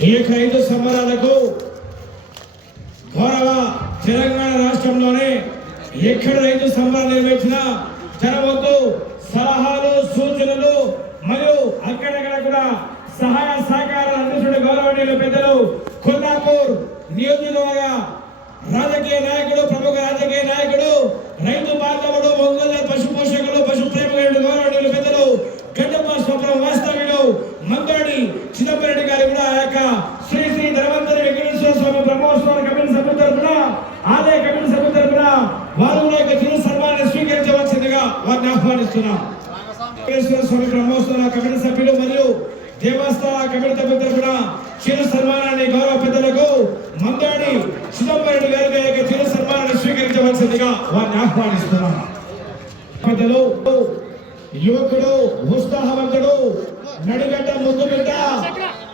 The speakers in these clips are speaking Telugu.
ఈ యొక్క ఐదు సంబరాలకు గౌరవ తెలంగాణ రాష్ట్రంలోనే ఎక్కడ రైతు సంబరాలు నిర్వహించినా జరవద్దు సలహాలు సూచనలు మరియు అక్కడక్కడ కూడా సహాయ సహకారాలు అందిస్తున్న గౌరవనీయులు పెద్దలు కొల్లాపూర్ నియోజకవర్గ రాజకీయ నాయకుడు ప్రముఖ రాజకీయ నాయకుడు రైతు బాంధవుడు ఒంగోలు పశు పోషకులు పశు ప్రేమికులు గౌరవనీయులు పెద్దలు గడ్డప్ప స్వప్నం వాస్తవ్యులు మందోడి చిదంబరెడ్డి గారి కూడా ఆ యొక్క శ్రీ శ్రీ ధనవంతరి వెంకటేశ్వర స్వామి బ్రహ్మోత్సవ కమిటీ సభ్యుల తరపున ఆలయ కమిటీ సభ్యుల తరపున వారు కూడా యొక్క చిరు సన్మానాన్ని స్వీకరించవలసిందిగా వారిని ఆహ్వానిస్తున్నాం. స్వామి బ్రహ్మోత్సవ కమిటీ సభ్యులు మరియు దేవస్థాన కమిటీ సభ్యులు కూడా చిరు సన్మానాన్ని గౌరవ పెద్దలకు మందోడి చిదంబరెడ్డి గారి యొక్క చిరు సన్మానాన్ని స్వీకరించవలసిందిగా వారిని ఆహ్వానిస్తున్నాం. పెద్దలు యువకుడు ఉత్సాహవంతుడు నడిగడ్డ ముద్దు బిడ్డ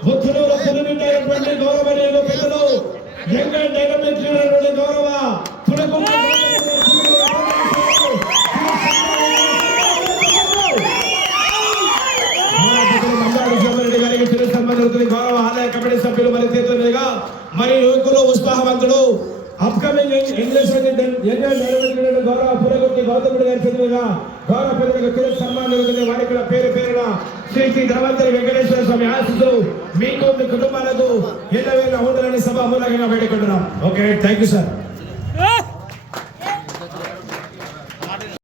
బుద్ధులు రొప్పులు నిండైనటువంటి గౌరవనీయులు పెద్దలు యంగ్ డైనమిక్ గౌరవ గారికి సంబంధించిన గౌరవ ఆదాయ కమిటీ సభ్యులు మరి చేతులుగా మరి యువకులు ఉత్సాహవంతుడు అప్కమింగ్ ఇంగ్లీష్ గౌరవ పురగుర్తి గౌతముడు గారి చేతులుగా గౌరవ పిల్లలకు తిరు సన్మానం జరుగుతుంది వారికి పేరు పేరున శ్రీ శ్రీ ధనవంతరి వెంకటేశ్వర స్వామి ఆశిస్తూ మీకు మీ కుటుంబాలకు ఎన్నో వేల హోటలని సభ మూలంగా వేడుకుంటున్నాం. Okay thank you sir